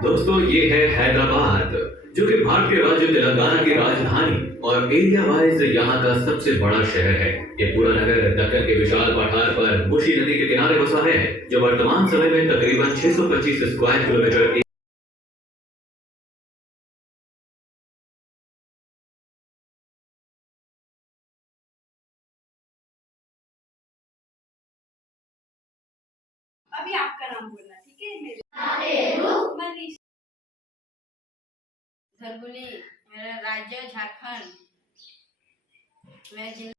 दोस्तों, ये है हैदराबाद, जो कि भारत के राज्य तेलंगाना की राजधानी और एरिया वाइज यहाँ का सबसे बड़ा शहर है। ये पूरा नगर दक्कन के विशाल पठार पर मुशी नदी के किनारे बसा है, जो वर्तमान समय में तकरीबन 625 स्क्वायर किलोमीटर अभी आपका नाम बोलना, ठीक है? मेरे मनीष धरगुली, मेरा राज्य झारखंड, मैं जिला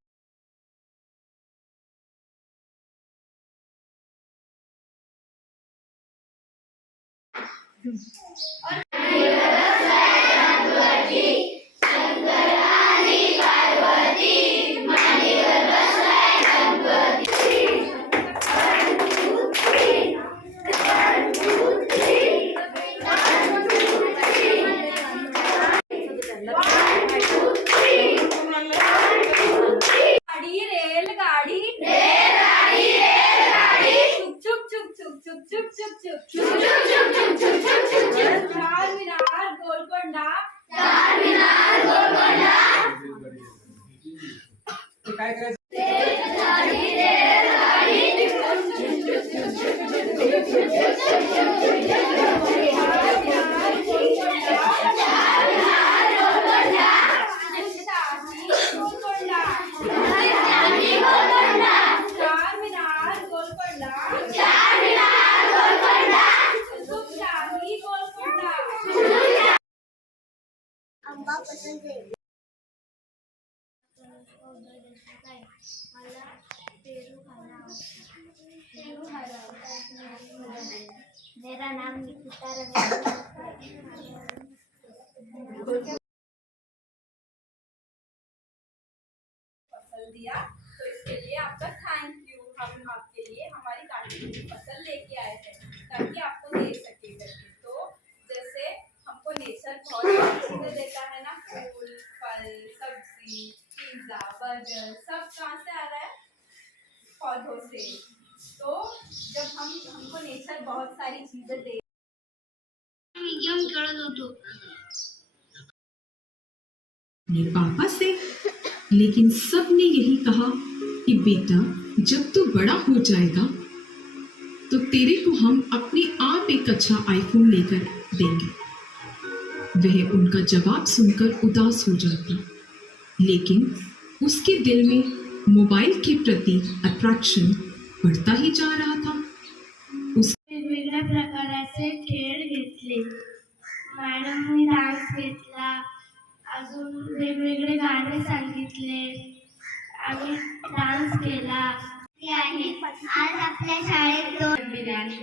चारमीनार गोलकोंडा आंबा पसंद है। मला पेरू खाना मेरा नाम निकिता फसल दिया, तो इसके लिए आपका थैंक यू। हम आपके लिए हमारी काटी हुई फसल लेके आए हैं ताकि आपको दे सके करके। तो जैसे हमको नेचर बहुत चीजें देता है ना, फूल, फल, सब्जी, पिज्जा, बर्गर, सब कहाँ से आ रहा है? पौधों से। तो जब हमको नेचर बहुत सारी चीजें दे अपने पापा से, लेकिन सब ने यही कहा कि बेटा जब तू बड़ा हो जाएगा तो तेरे को हम अपने आप एक अच्छा आईफोन लेकर देंगे। वह उनका जवाब सुनकर उदास हो जाता, लेकिन उसके दिल में मोबाइल के प्रति अट्रैक्शन बढ़ता ही जा रहा था। वेगवेगळ्या प्रकाराचे खेळ घेतले, मॅडमनी डान्स घेतला, अजून वेगवेगळे गाणे सांगितले आणि डान्स केला। आज आपल्या शाळेत बिर्याणी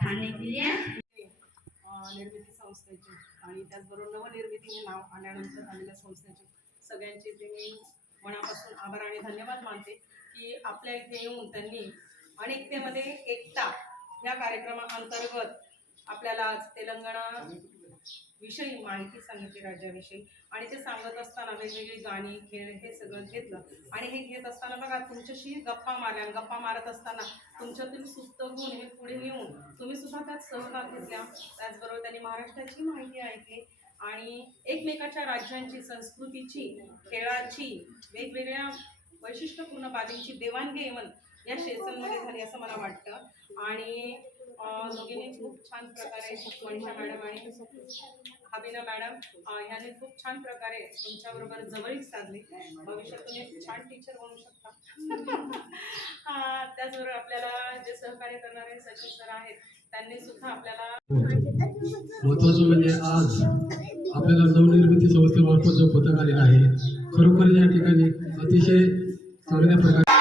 खाने के लिए निर्मिती संस्थेचे आणि त्याचबरोबर नवनिर्मिती हे नाव आल्यानंतर आलेल्या संस्थेचे सगळ्यांचे ते मी मनापासून आभार आणि धन्यवाद मानते की आपल्या इथे येऊन त्यांनी अनेकतेमध्ये एकता या कार्यक्रमाअंतर्गत आपल्याला आज तेलंगणा विषयी माहिती सांगितली, राज्याविषयी। आणि ते सांगत असताना वेगवेगळी गाणी, खेळ हे सगळं घेतलं आणि हे घेत असताना बघा तुमच्याशी गप्पा मारल्या, गप्पा मारत असताना तुमच्यातील सुप्त गुण हे पुढे येऊन तुम्ही सुद्धा त्यात सहभाग घेतला। त्याचबरोबर त्यांनी महाराष्ट्राची माहिती ऐकली आणि एकमेकाच्या राज्यांची, संस्कृतीची, खेळाची, वेगवेगळ्या वैशिष्ट्यपूर्ण बाबींची देवाणघेवाण या सेशनमध्ये झाली असं मला वाटतं। आणि दोघींनी खूप छान प्रकारे, मनीषा मॅडम आणि हबीना मॅडम ह्यांनी खूप छान प्रकारे तुमच्याबरोबर जवळीक साधली। भविष्यात तुम्ही छान टीचर बनू शकता। त्याचबरोबर आपल्याला जे सहकार्य करणारे सचिन सर आहेत त्यांनी सुद्धा आपल्याला महत्त्वाचं म्हणजे आज आपल्याला नवनिर्मिती संस्थेमार्फत जो पथक आलेला आहे, खरोखर या ठिकाणी अतिशय चांगल्या प्रकारे